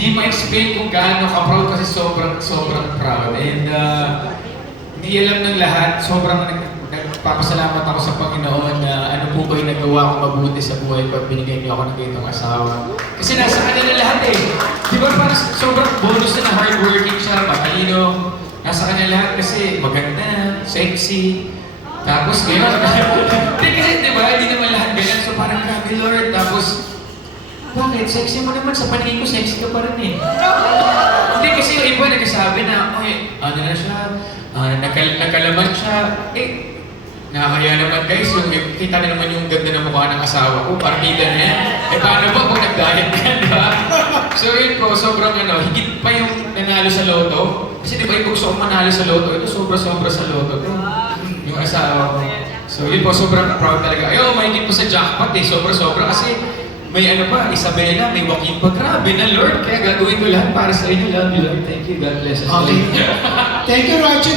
Hindi ma-explain kung gaano ka-proud kasi sobrang proud. And hindi alam ng lahat, sobrang nagpapasalamat ako sa Panginoon na ano po ba yung nagawa ko mabuti sa buhay ko at binigay niyo ako ng ganitong asawa. Kasi nasa kanya lahat eh. Di ba parang sobrang bonus na hardworking siya, matalino. Nasa kanya lahat kasi maganda, sexy. Tapos gano'n. Hindi kasi di ba, hindi naman lahat ganyan. So parang grabe Lord. Tapos, bakit? Sexy mo naman. Sa paningin ko, sexy ka pa rin eh. Hindi kasi yung iba nagsasabi na, oy, ano na siya, nagkalaman siya. Eh, nakakaya naman guys, yung kita na naman yung ganda ng mukha ng asawa ko, partida na yan. Eh paano ba kung nag-diet yan, di ba? So yun po, sobrang higit pa yung nanalo sa loto. Kasi di ba yung gusto kong manalo sa loto, ito sobra-sobra sa loto to. Yung asawa ko. So yun po, sobrang proud talaga. Ayaw, mahigit po sa jackpot eh, sobra-sobra. Kasi may ano pa, Isabela, may Joaquin pa. Grabe na Lord, kaya gagawin ko lahat para sa inyo. Love you, Lord. Thank you, God bless us. Okay. Thank you, Roger.